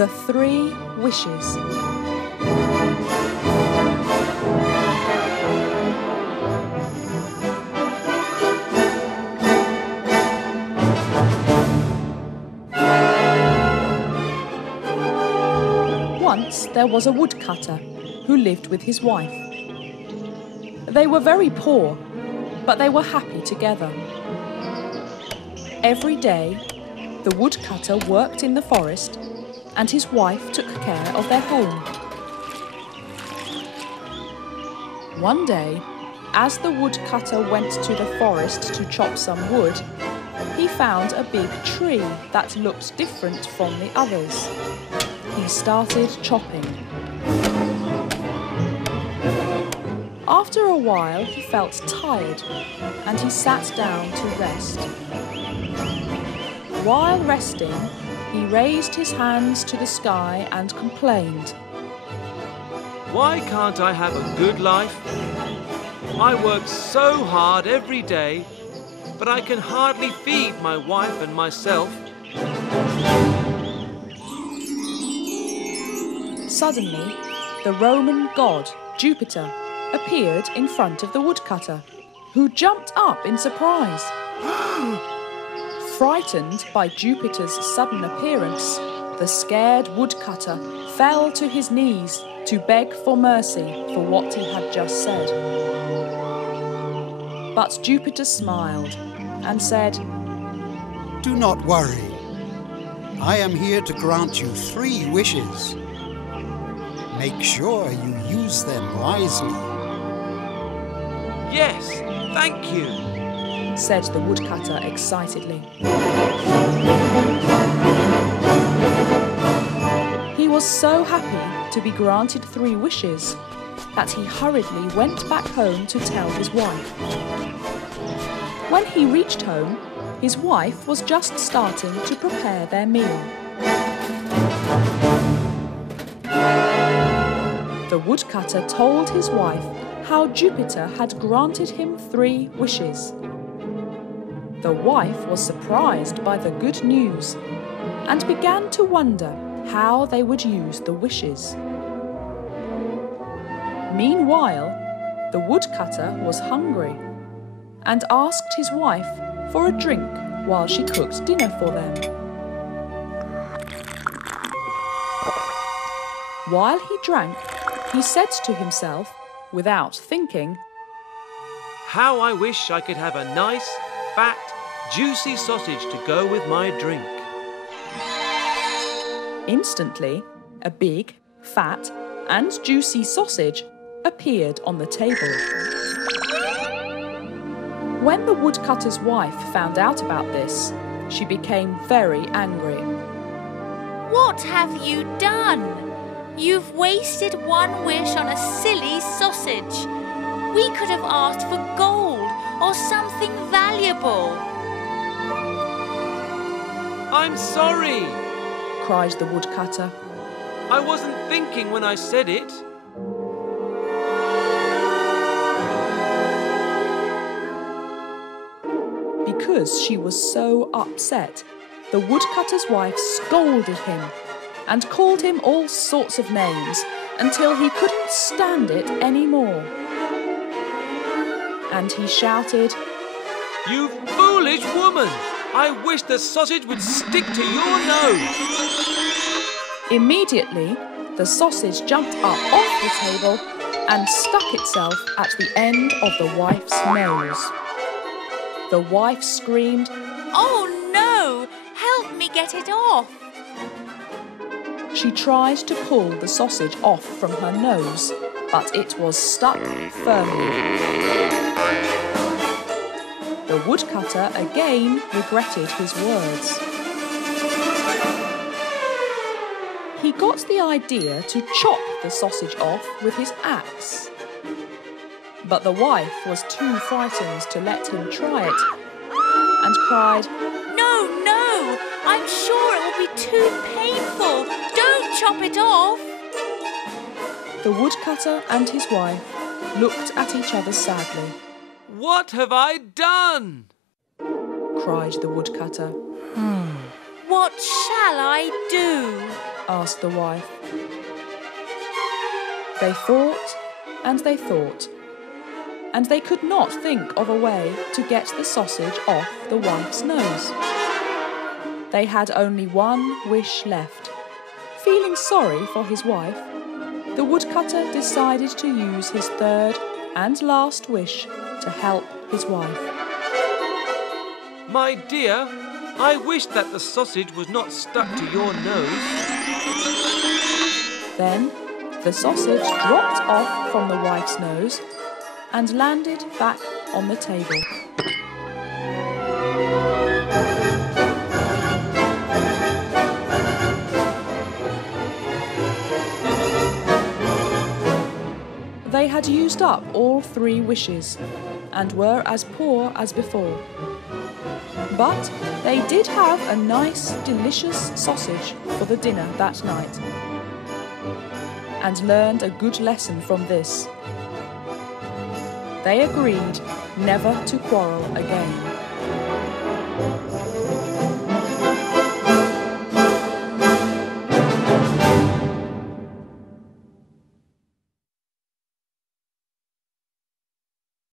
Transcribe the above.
The 3 Wishes. Once there was a woodcutter who lived with his wife. They were very poor, but they were happy together. Every day, the woodcutter worked in the forest and his wife took care of their home. One day, as the woodcutter went to the forest to chop some wood, he found a big tree that looked different from the others. He started chopping. After a while, he felt tired and he sat down to rest. While resting, he raised his hands to the sky and complained. Why can't I have a good life? I work so hard every day, but I can hardly feed my wife and myself. Suddenly, the Roman god, Jupiter, appeared in front of the woodcutter, who jumped up in surprise. Frightened by Jupiter's sudden appearance, the scared woodcutter fell to his knees to beg for mercy for what he had just said. But Jupiter smiled and said, "Do not worry. I am here to grant you 3 wishes. Make sure you use them wisely." Yes, thank you, said the woodcutter excitedly. He was so happy to be granted 3 wishes that he hurriedly went back home to tell his wife. When he reached home, his wife was just starting to prepare their meal. The woodcutter told his wife how Jupiter had granted him 3 wishes. The wife was surprised by the good news and began to wonder how they would use the wishes. Meanwhile, the woodcutter was hungry and asked his wife for a drink while she cooked dinner for them. While he drank, he said to himself, without thinking, how I wish I could have a nice, fat, juicy sausage to go with my drink. Instantly, a big, fat, and juicy sausage appeared on the table. When the woodcutter's wife found out about this, she became very angry. What have you done? You've wasted 1 wish on a silly sausage. We could have asked for gold or something valuable. I'm sorry, cried the woodcutter. I wasn't thinking when I said it. Because she was so upset, the woodcutter's wife scolded him and called him all sorts of names until he couldn't stand it anymore. And he shouted, "You foolish woman! I wish the sausage would stick to your nose!" Immediately, the sausage jumped up off the table and stuck itself at the end of the wife's nose. The wife screamed, "Oh no! Help me get it off!" She tried to pull the sausage off from her nose, but it was stuck firmly. The woodcutter again regretted his words. He got the idea to chop the sausage off with his axe. But the wife was too frightened to let him try it and cried, "No, no! I'm sure it will be too painful! Don't chop it off!" The woodcutter and his wife looked at each other sadly. What have I done? cried the woodcutter. What shall I do? asked the wife. They thought and they thought, and they could not think of a way to get the sausage off the wife's nose. They had only one wish left. Feeling sorry for his wife, the woodcutter decided to use his third and last wish to help his wife. My dear, I wish that the sausage was not stuck to your nose. Then the sausage dropped off from the wife's nose and landed back on the table. They had used up all 3 wishes and were as poor as before. But they did have a nice, delicious sausage for the dinner that night, and learned a good lesson from this. They agreed never to quarrel again.